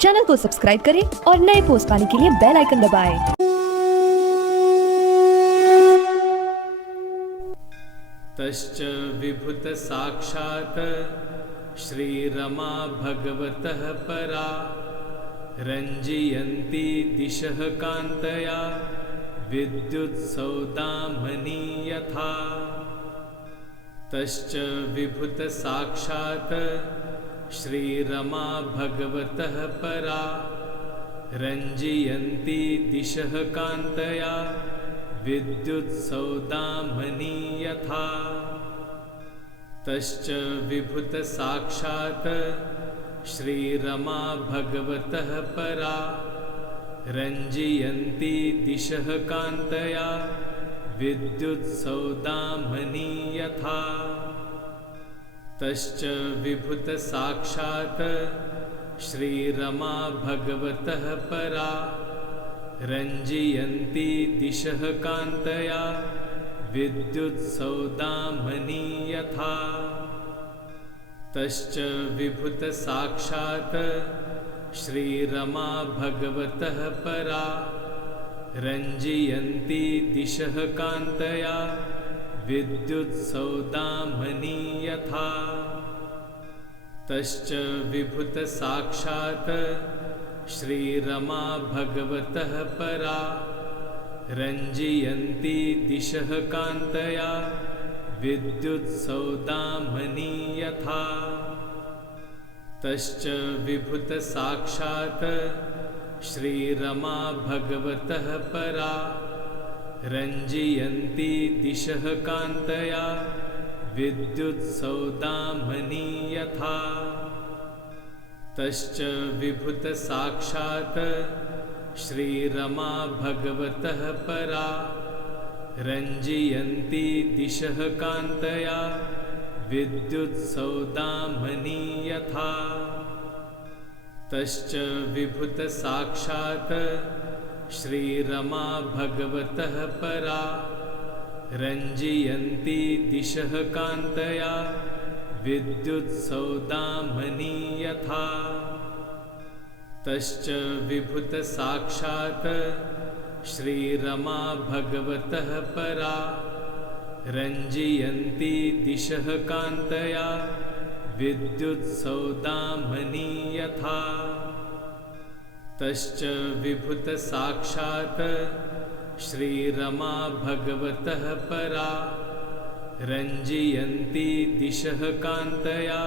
Channel को subscribe करें और नए पोस्ट पाने के लिए बेल आइकन दबाएं। तश्च विभुत साक्षात् श्रीरमा भगवतः परा रञ्जयन्ती दिशः कान्तया विद्युत्सौदामनी यथा। तश्च विभुत साक्षात् श्रीरमा भगवतः परा रञ्जयन्ती दिशः कान्तया विद्युत्सौदामनी यथा। तश्च विभुत साक्षात् श्रीरमा भगवतः परा रञ्जयन्ती दिशः कान्तया विद्युत्सौदामनी यथा। तश्च विभुत साक्षात् श्रीरमा भगवतः परा रञ्जयन्ती दिशः कान्तया विद्युत्सौदामनी यथा। तश्च विभुत साक्षात् श्रीरमा भगवतः परा रञ्जयन्ती दिशः कान्तया विद्युत्सौदामनी यथा। तश्च विभुत साक्षात् श्रीरमा भगवतः परा रञ्जयन्ती दिशः कान्तया विद्युत्सौदामनी यथा। तश्च विभुत साक्षात् श्रीरमा भगवतः परा रञ्जयन्ती दिशः कान्तया विद्युत्सौदामनी यथा। तश्च विभुत साक्षात् श्रीरमा भगवतः परा रञ्जयन्ती दिशः कान्तया विद्युत्सौदामनी यथा। तश्च विभुत साक्षात् श्रीरमा भगवतः परा रञ्जयन्ती दिशः कान्तया विद्युत्सौदामनी यथा। तश्च विभुत साक्षात् श्रीरमा भगवतः परा रञ्जयन्ती दिशः कान्तया विद्युत्सौदामनी यथा। तश्च विभुत साक्षात् श्रीरमा भगवतः परा रञ्जयन्ती दिशः कान्तया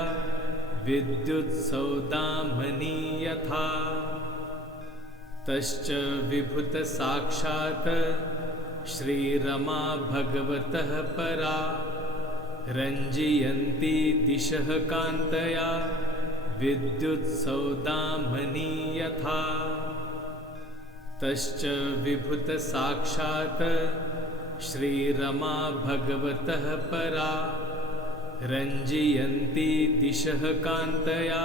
विद्युत्सौदामनी यथा। तश्च विभुत साक्षात् श्रीरमा भगवतः परा रञ्जयन्ती दिशः कान्तया विद्युत्सौदामनी यथा। तश्च विभुत साक्षात् श्रीरमा भगवतः परा रञ्जयन्ती दिशः कान्तया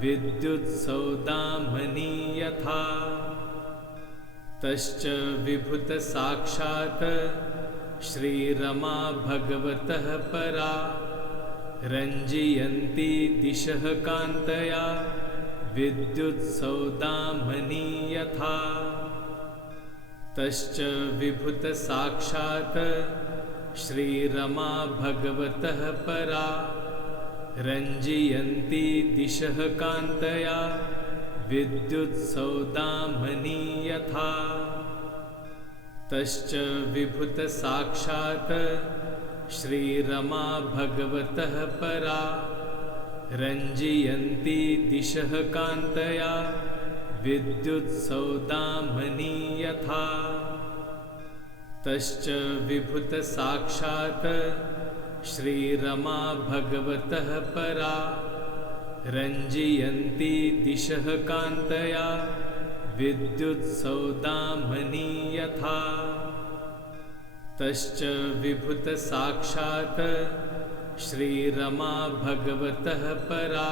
विद्युत्सौदामनी यथा। तश्च विभुत साक्षात् श्रीरमा भगवतः परा रञ्जयन्ती दिशः कान्तया विद्युत्सौदामनी यथा। तश्च विभुत साक्षात् श्रीरमा भगवतः परा रञ्जयन्ती दिशः कान्तया विद्युत्सौदामनी यथा। तश्च विभुत साक्षात् श्रीरमा भगवतः परा रञ्जयन्ती दिशः कान्तया विद्युत्सौदामनी यथा। तश्च विभुत साक्षात् श्रीरमा भगवतः परा रञ्जयन्ती दिशः कान्तया विद्युत्सौदामनी यथा। तश्च विभुत साक्षात् श्रीरमा भगवतः परा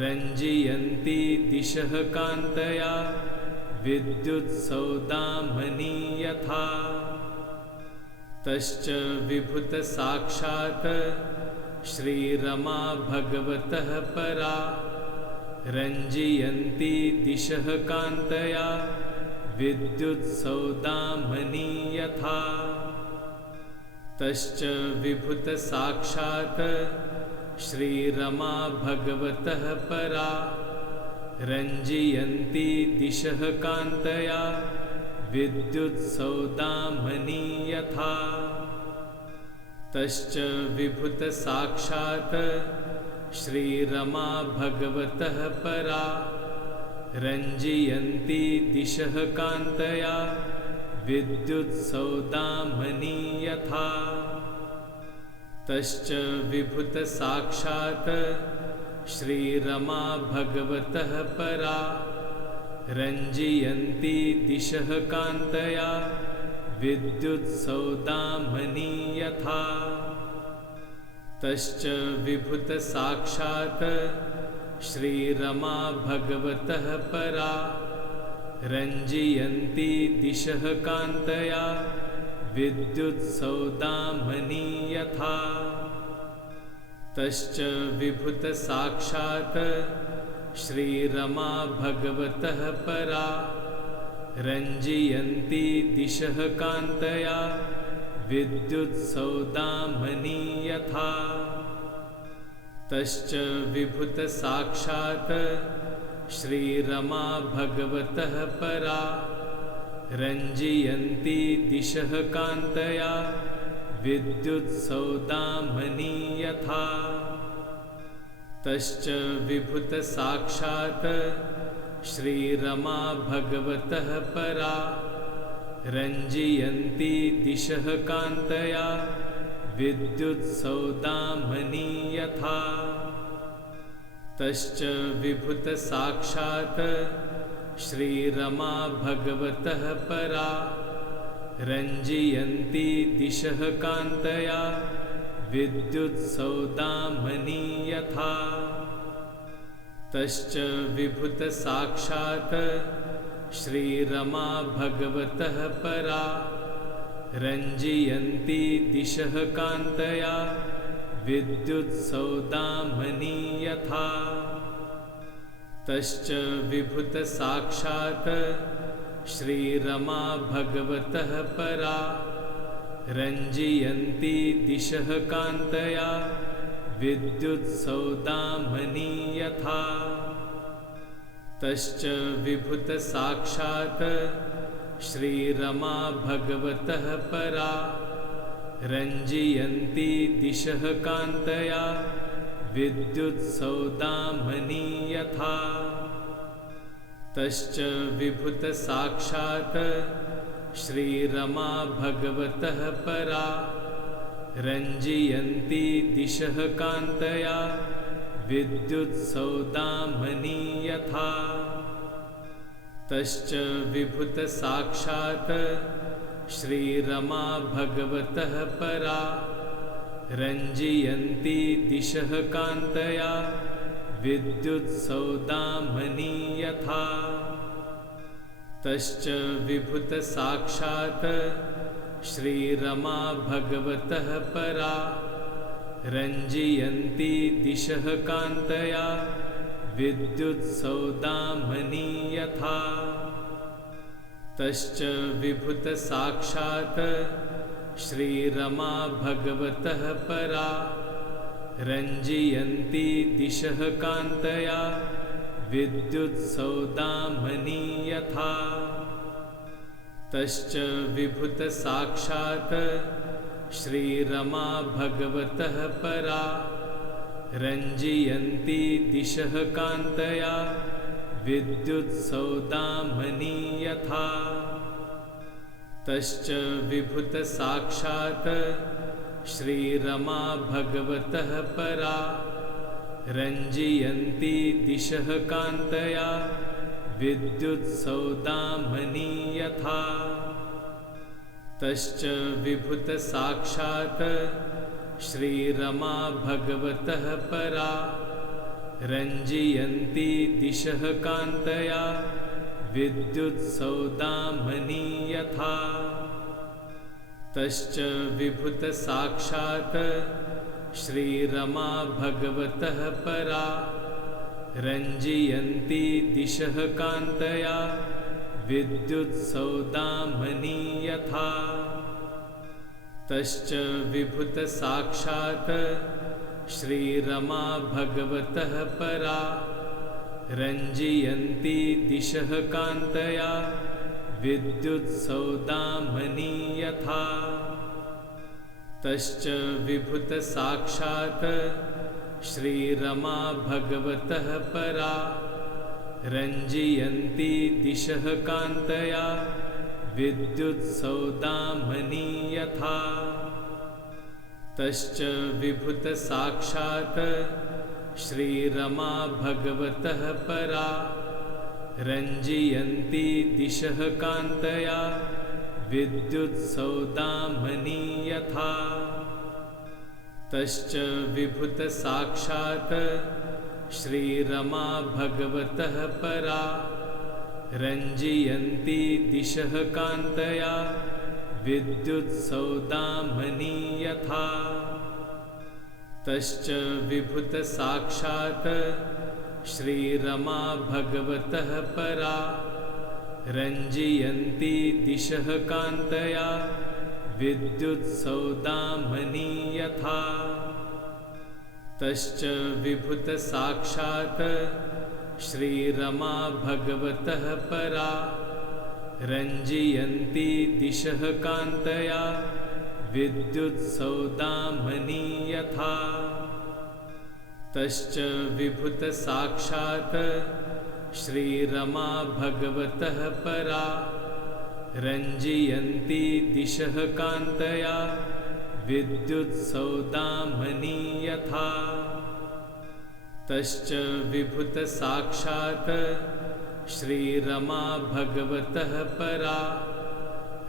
रञ्जयन्ती दिशः कान्तया विद्युत्सौदामनी यथा। तश्च विभुत साक्षात् श्रीरमा भगवतः परा रञ्जयन्ती दिशः कान्तया विद्युत्सौदामनी यथा तश्च विभुतसाक्षात् श्रीरमा भगवतः परा रञ्जयन्ती दिशः कान्तया विद्युत्सौदामनी यथा तश्च विभुतसाक्षात् श्रीरमा भगवतः परा रञ्जयन्ती दिशः कान्तया विद्युत्सौदामनी यथा तश्च विभुतसाक्षात् श्रीरमा भगवतः परा रञ्जयन्ती दिशः कान्तया विद्युत्सौदामनी यथा तश्च विभुतसाक्षात् श्रीरमा भगवतः परा रञ्जयन्ती दिशः कान्तया विद्युत्सौदामनी यथा तश्च विभुतसाक्षात् श्रीरमा भगवतः परा रञ्जयन्ती दिशः कान्तया विद्युत्सौदामनी यथा तश्च विभुतसाक्षात् श्रीरमा भगवतः परा रञ्जयन्ती दिशः कान्तया विद्युत्सौदामनी यथा तश्च विभुतसाक्षात् श्रीरमा भगवतः परा रञ्जयन्ती दिशः कान्तया विद्युत्सौदामनी यथा तश्च विभुतसाक्षात् श्रीरमा भगवतः परा रञ्जयन्ती दिशः कान्तया विद्युत्सौदामनी यथा तश्च विभुतसाक्षात् श्रीरमा भगवतः परा रञ्जयन्ती दिशः कान्तया विद्युत्सौदामनी यथा तश्च विभुतसाक्षात् श्रीरमा भगवतः परा रञ्जयन्ती दिशः कान्तया विद्युत्सौदामनी यथा तश्च विभुतसाक्षात् श्रीरमा भगवतः परा रञ्जयन्ती दिशः कान्तया विद्युत्सौदामनी यथा तश्च विभुतसाक्षात् श्रीरमा भगवतः परा रञ्जयन्ती दिशः कान्तया विद्युत्सौदामनी यथा तश्च विभुतसाक्षात् श्रीरमा भगवतः परा रञ्जयन्ती दिशः कान्तया विद्युत्सौदामनी यथा तश्च विभुतसाक्षात् श्रीरमा भगवतः परा रञ्जयन्ती दिशः कान्तया विद्युत्सौदामनी यथा तश्च विभुतसाक्षात् श्रीरमा भगवतः परा रञ्जयन्ती दिशः कान्तया विद्युत्सौदामनी यथा तश्च विभुतसाक्षात् श्रीरमा भगवतः परा रञ्जयन्ती दिशः कान्तया विद्युत्सौदामनी यथा तश्च विभुतसाक्षात् श्रीरमा भगवतः परा रञ्जयन्ती दिशः कान्तया विद्युत्सौदामनी यथा तश्च विभुतसाक्षात् श्रीरमा भगवतः परा रञ्जयन्ती दिशः कान्तया विद्युत्सौदामनी यथा तश्च विभुतसाक्षात् श्रीरमा भगवतः परा रञ्जयन्ती दिशः कान्तया विद्युत्सौदामनी यथा तश्च विभुतसाक्षात् श्रीरमा भगवतः परा रञ्जयन्ती दिशः कान्तया विद्युत्सौदामनी यथा तश्च विभुतसाक्षात् श्रीरमा भगवतः परा रञ्जयन्ती दिशः कान्तया विद्युत्सौदामनी यथा तश्च विभुतसाक्षात् श्रीरमा भगवतः परा रञ्जयन्ती दिशः कान्तया विद्युत्सौदामनी यथा तश्च विभुतसाक्षात् श्रीरमा भगवतः परा रञ्जयन्ती दिशः कान्तया विद्युत्सौदामनी यथा तश्च विभुतसाक्षात् श्रीरमा भगवतः परा रञ्जयन्ती दिशः कान्तया विद्युत्सौदामनी यथा तश्च विभुतसाक्षात् श्रीरमा भगवतः परा रञ्जयन्ती दिशः कान्तया विद्युत्सौदामनी यथा तश्च विभुतसाक्षात् श्रीरमा भगवतः परा रञ्जयन्ती दिशः कान्तया विद्युत्सौदामनी यथा तश्च विभुतसाक्षात् श्रीरमा भगवतः परा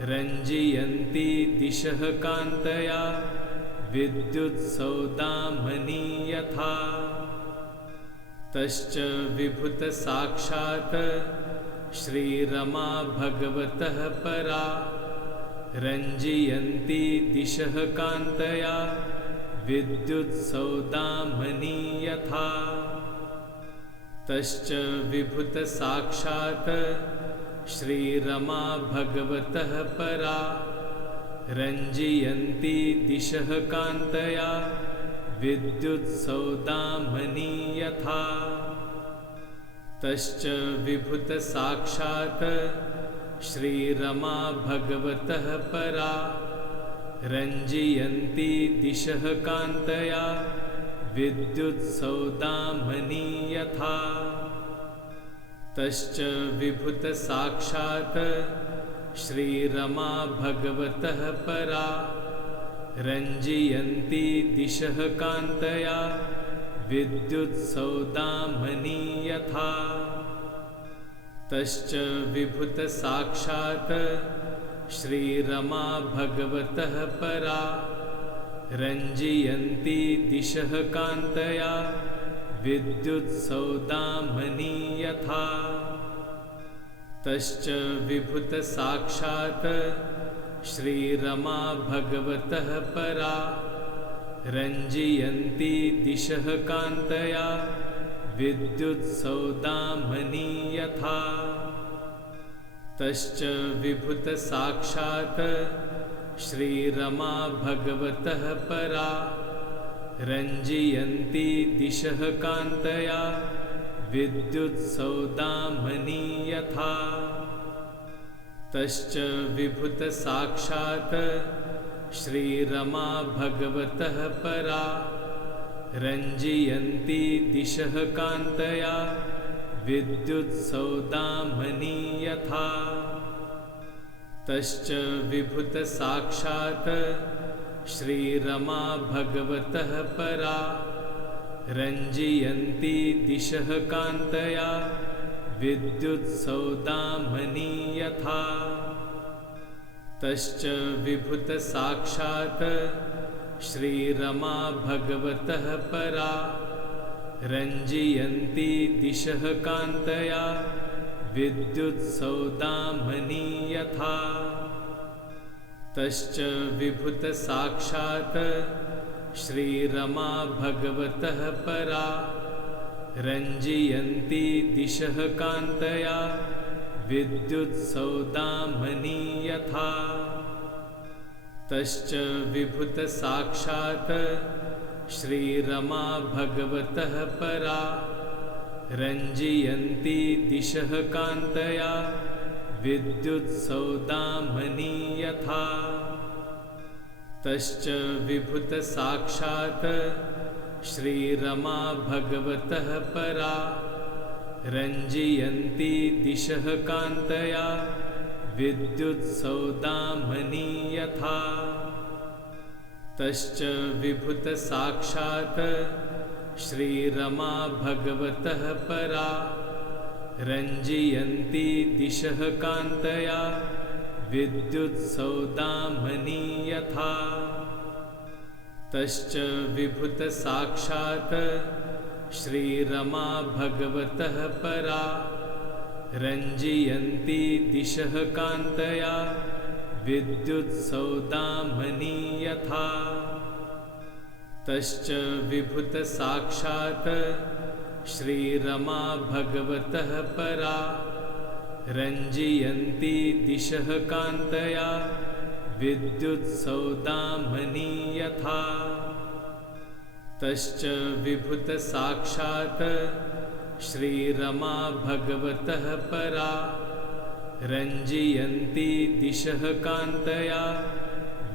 रञ्जयन्ती दिशः कान्तया विद्युत्सौदामनी यथा तश्च विभुतसाक्षात् श्रीरमा भगवतः परा रञ्जयन्ती दिशः कान्तया विद्युत्सौदामनी यथा तश्च विभुतसाक्षात् श्रीरमा भगवतः परा रञ्जयन्ती दिशः कान्तया विद्युत्सौदामनी यथा तश्च विभुतसाक्षात् श्रीरमा भगवतः परा रञ्जयन्ती दिशः कान्तया विद्युत्सौदामनी यथा तश्च विभुतसाक्षात् श्रीरमा भगवतः परा रञ्जयन्ती दिशः कान्तया विद्युत्सौदामनी यथा तश्च विभुतसाक्षात् श्रीरमा भगवतः परा रञ्जयन्ती दिशः कान्तया विद्युत्सौदामनी यथा तश्च विभुतसाक्षात् श्रीरमा भगवतः परा रञ्जयन्ती दिशः कान्तया विद्युत्सौदामनी यथा तश्च विभुतसाक्षात् श्रीरमा भगवतः परा रञ्जयन्ती दिशः कान्तया विद्युत्सौदामनी यथा तश्च विभुतसाक्षात् श्रीरमा भगवतः परा रञ्जयन्ती दिशः कान्तया विद्युत्सौदामनी यथा तश्च विभुतसाक्षात् श्रीरमा भगवतः परा रञ्जयन्ती दिशः कान्तया विद्युत्सौदामनी यथा तश्च विभुतसाक्षात् श्रीरमा भगवतः परा रञ्जयन्ती दिशः कान्तया विद्युत्सौदामनी यथा तश्च विभुतसाक्षात् श्रीरमा भगवतः परा रञ्जयन्ती दिशः कान्तया विद्युत्सौदामनी यथा तश्च विभुतसाक्षात् श्रीरमा भगवतः परा रञ्जयन्ती दिशः कान्तया विद्युत्सौदामनी यथा तश्च विभुतसाक्षात् श्रीरमा भगवतः परा रञ्जयन्ती दिशः कान्तया विद्युत्सौदामनी यथा तश्च विभुतसाक्षात् श्रीरमा भगवतः परा रञ्जयन्ती दिशः कान्तया विद्युत्सौदामनी यथा तश्च विभुतसाक्षात् श्रीरमा भगवतः परा रञ्जयन्ती दिशः कान्तया विद्युत्सौदामनी यथा तश्च विभुतसाक्षात् श्रीरमा भगवतः परा रञ्जयन्ती दिशः कान्तया विद्युत्सौदामनी यथा तश्च विभुतसाक्षात् श्रीरमा भगवतः परा रञ्जयन्ती दिशः कान्तया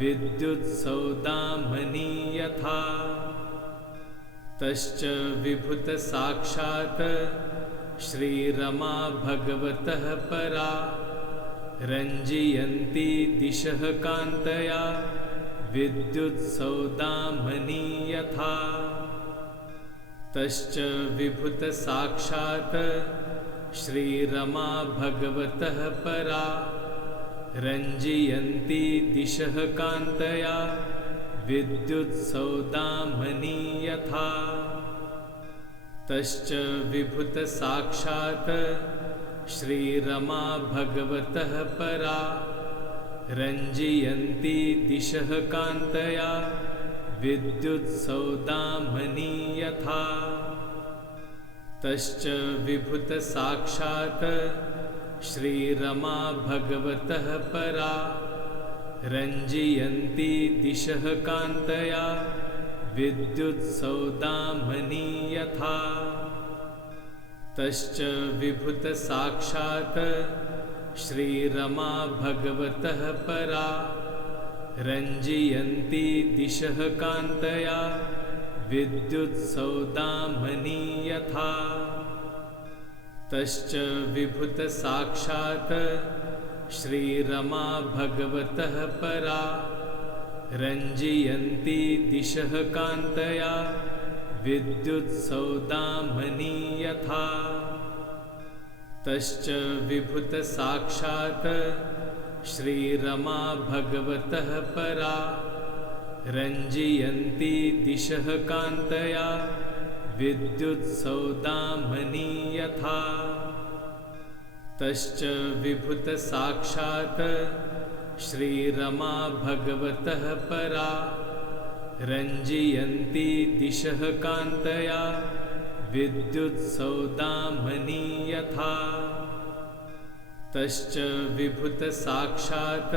विद्युत्सौदामनी यथा तश्च विभुतसाक्षात् श्रीरमा भगवतः परा रञ्जयन्ती दिशः कान्तया विद्युत्सौदामनी यथा तश्च विभुतसाक्षात् श्रीरमा भगवतः परा रञ्जयन्ती दिशः कान्तया विद्युत्सौदामनी यथा तश्च विभुतसाक्षात् श्रीरमा भगवतः परा रञ्जयन्ती दिशः कान्तया विद्युत्सौदामनी यथा तश्च विभुतसाक्षात् श्रीरमा भगवतः परा रञ्जयन्ती दिशः कान्तया विद्युत्सौदामनी यथा तश्च विभुतसाक्षात् श्रीरमा भगवतः परा रञ्जयन्ती दिशः कान्तया विद्युत्सौदामनी यथा तश्च विभुतसाक्षात् श्रीरमा भगवतः परा रञ्जयन्ती दिशः कान्तया विद्युत्सौदामनी यथा तश्च विभुतसाक्षात् श्रीरमा भगवतः परा रञ्जयन्ती दिशः कान्तया विद्युत्सौदामनी यथा तश्च विभुतसाक्षात् श्रीरमा भगवतः परा रञ्जयन्ती दिशः कान्तया विद्युत्सौदामनी यथा तश्च विभुतसाक्षात्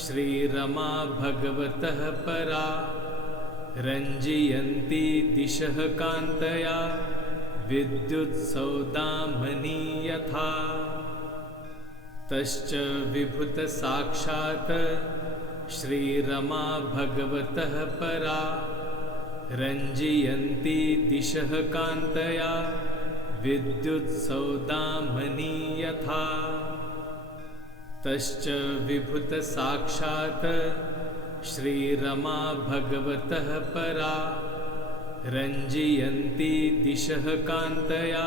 श्रीरमा भगवतः परा रञ्जयन्ती दिशः कान्तया विद्युत्सौदामनी यथा तश्च विभुतसाक्षात् श्रीरमा भगवतः परा रञ्जयन्ती दिशः कान्तया विद्युत्सौदामनी यथा तश्च विभुतसाक्षात् श्रीरमा भगवतः परा रञ्जयन्ती दिशः कान्तया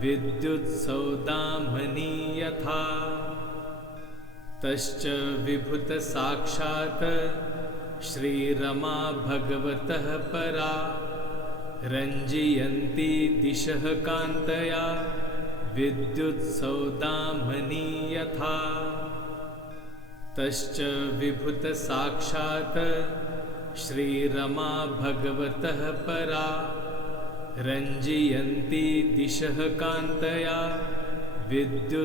विद्युत्सौदामनी यथा तश्च विभुतसाक्षात् श्रीरमा भगवतः परा रञ्जयन्ती दिशः कान्तया विद्युत्सौदामनी यथा तश्च विभुतसाक्षात् श्रीरमा भगवतः परा रञ्जयन्ती दिशः कान्तया विद्युत्सौदामनी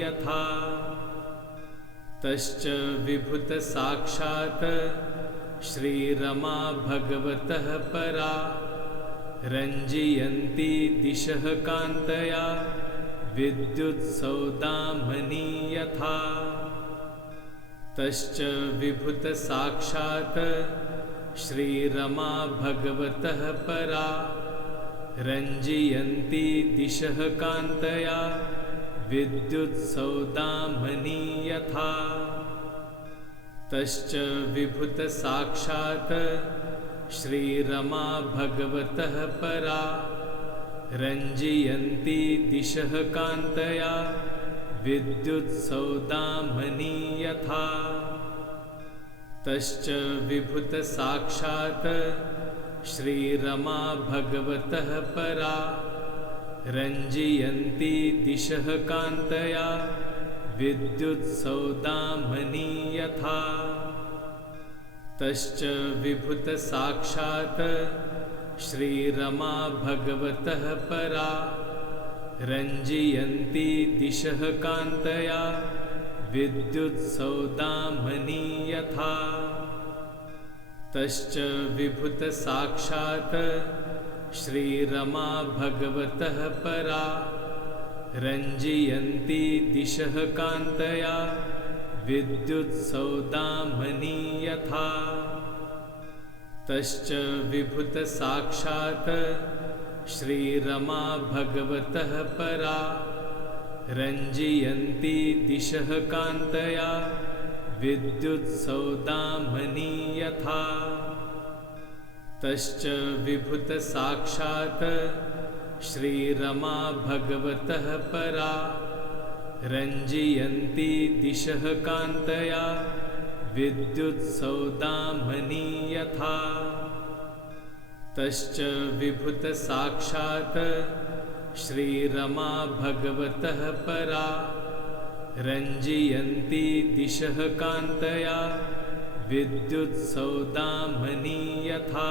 यथा तश्च विभुतसाक्षात् श्रीरमा भगवतः परा रञ्जयन्ती दिशः कान्तया विद्युत्सौदामनी यथा तश्च विभुतसाक्षात् श्रीरमा भगवतः परा रञ्जयन्ती दिशः कान्तया विद्युत्सौदामनी यथा तश्च विभुतसाक्षात् श्रीरमा भगवतः परा रञ्जयन्ती दिशः कान्तया विद्युत्सौदामनी यथा तश्च विभुतसाक्षात् श्रीरमा भगवतः परा रञ्जयन्ती दिशः कान्तया विद्युत्सौदामनी यथा तश्च विभुतसाक्षात् श्रीरमा भगवतः परा रञ्जयन्ती दिशः कान्तया विद्युत्सौदामनी यथा तश्च विभुतसाक्षात् श्रीरमा भगवतः परा रञ्जयन्ती दिशः कान्तया विद्युत्सौदामनी यथा तश्च विभुतसाक्षात् श्रीरमा भगवतः परा रञ्जयन्ती दिशः कान्तया विद्युत्सौदामनी यथा तश्च विभुतसाक्षात् श्रीरमा भगवतः परा रञ्जयन्ती दिशः कान्तया विद्युत्सौदामनी यथा तश्च विभुतसाक्षात् श्रीरमा भगवतः परा रञ्जयन्ती दिशः कान्तया विद्युत्सौदामनी यथा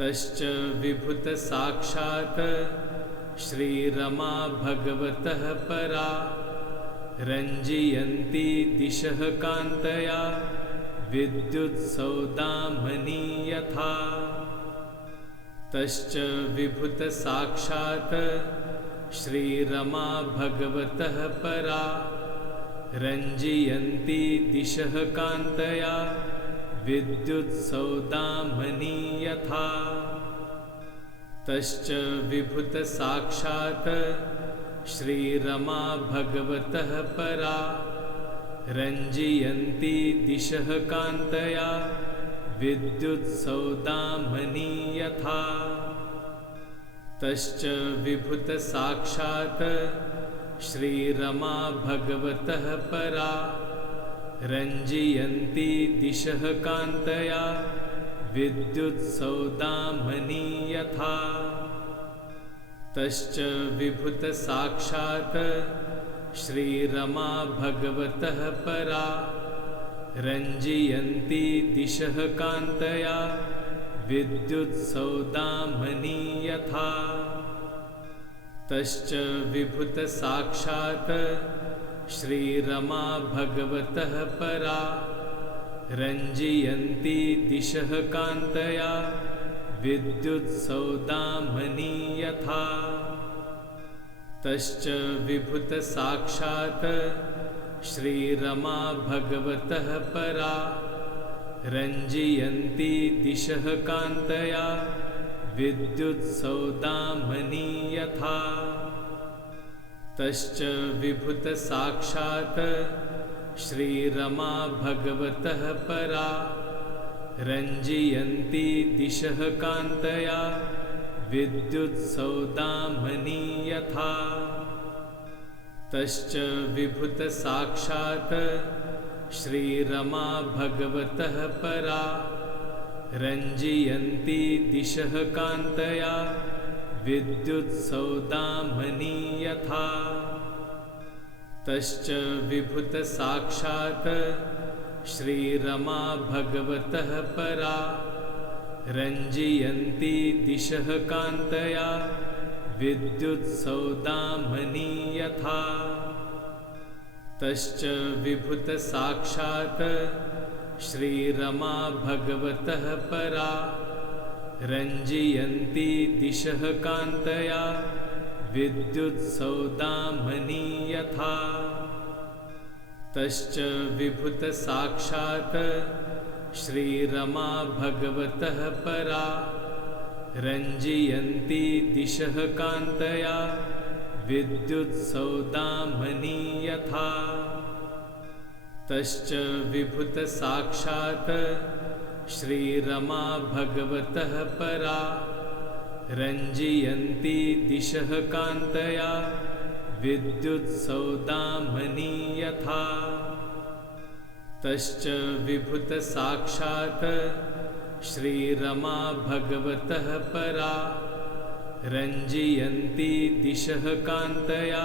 तश्च विभुतसाक्षात् श्रीरमा भगवतः परा रञ्जयन्ती दिशः कान्तया विद्युत्सौदामनी यथा तश्च विभुतसाक्षात् श्रीरमा भगवतः परा रञ्जयन्ती दिशः कान्तया विद्युत्सौदामनी यथा तश्च विभुतसाक्षात् श्रीरमा भगवतः परा रञ्जयन्ती दिशः कान्तया विद्युत्सौदामनी यथा तश्च विभुतसाक्षात् श्रीरमा भगवतः परा रञ्जयन्ती दिशः कान्तया विद्युत्सौदामनी यथा तश्च विभुतसाक्षात् श्रीरमा भगवतः परा रञ्जयन्ती दिशः कान्तया विद्युत्सौदामनी यथा तश्च विभुतसाक्षात् श्रीरमा भगवतः परा रञ्जयन्ती दिशः कान्तया विद्युत्सौदामनी यथा तश्च विभुतसाक्षात् श्रीरमा भगवतः परा रञ्जयन्ती दिशः कान्तया विद्युत्सौदामनी यथा तश्च विभुतसाक्षात् श्रीरमा भगवतः परा रञ्जयन्ती दिशः कान्तया विद्युत्सौदामनी यथा तश्च विभुतसाक्षात् श्रीरमा भगवतः परा रञ्जयन्ती दिशः कान्तया विद्युत्सौदामनी यथा तश्च विभुतसाक्षात् श्रीरमा भगवतः परा रञ्जयन्ति दिशः कान्तया विद्युत्सौदामनी यथा तश्च विभुतसाक्षात् श्रीरमा भगवतः परा रञ्जयन्ति दिशः कान्तया विद्युत्सौदामनी यथा तश्च विभुतसाक्षात् श्रीरमा भगवतः परा रञ्जयन्ति दिशः कान्तया विद्युत्सौदामनी यथा तश्च विभुतसाक्षात् श्रीरमा भगवतः परा रञ्जयन्ति दिशः कान्तया विद्युत्सौदामनी यथा तश्च विभुतसाक्षात् श्रीरमा भगवतः परा रञ्जयन्ति दिशः कान्तया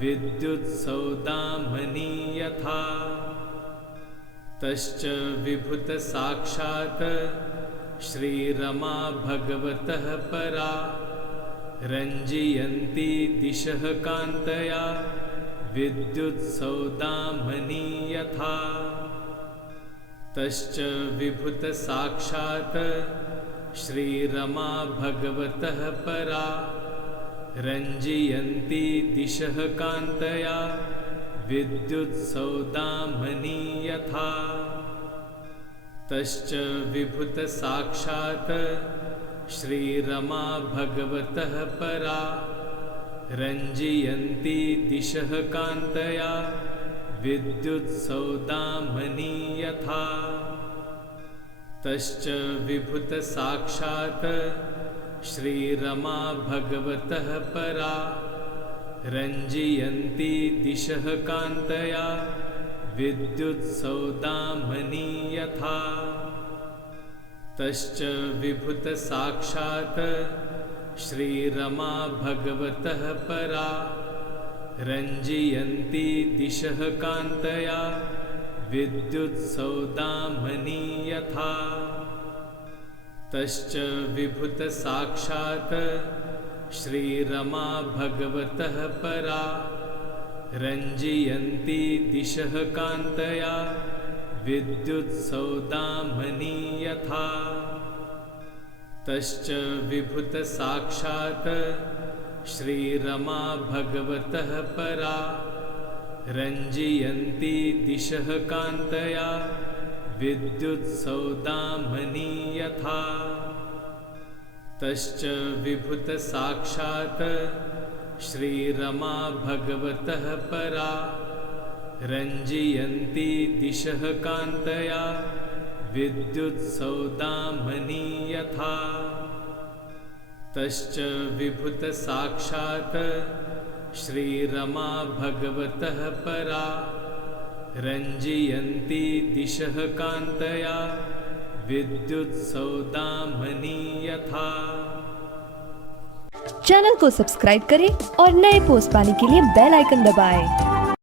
विद्युत्सौदामनी यथा तश्च विभुतसाक्षात् श्रीरमा भगवतः परा रञ्जयन्ति दिशः कान्तया विद्युत्सौदामनी यथा तश्च विभुतसाक्षात् श्रीरमा भगवतः परा रञ्जयन्ति दिशः कान्तया विद्युत्सौदामनी यथा तश्च विभुतसाक्षात् श्रीरमा भगवतः परा रञ्जयन्ति दिशः कान्तया विद्युत्सौदामनी यथा तश्च विभुतसाक्षात् श्रीरमा भगवतः परा रञ्जयन्ति दिशः कान्तया विद्युत्सौदामनी यथा तश्च विभुतसाक्षात् श्रीरमा भगवतः परा रञ्जयन्ति दिशः कान्तया विद्युत्सौदामनी यथा तश्च विभुतसाक्षात् श्रीरमा भगवतः परा रञ्जयन्ति दिशः कान्तया विद्युत्सौदामनी यथा तश्च विभुतसाक्षात् श्रीरमा भगवतः परा रञ्जयन्ति दिशः कान्तया विद्युत्सौदामनी यथा तश्च विभुतसाक्षात् श्रीरमा भगवतः परा रञ्जयन्ति दिशः कान्तया विद्युत्सौदामनी यथा तश्च विभुतसाक्षात् श्रीरमा भगवतः परा रञ्जयन्ति दिशः कान्तया विद्युत्सौदामनी यथा। चैनल को सब्सक्राइब करें और नए पोस्ट पाने के लिए बेल आइकन दबाएं।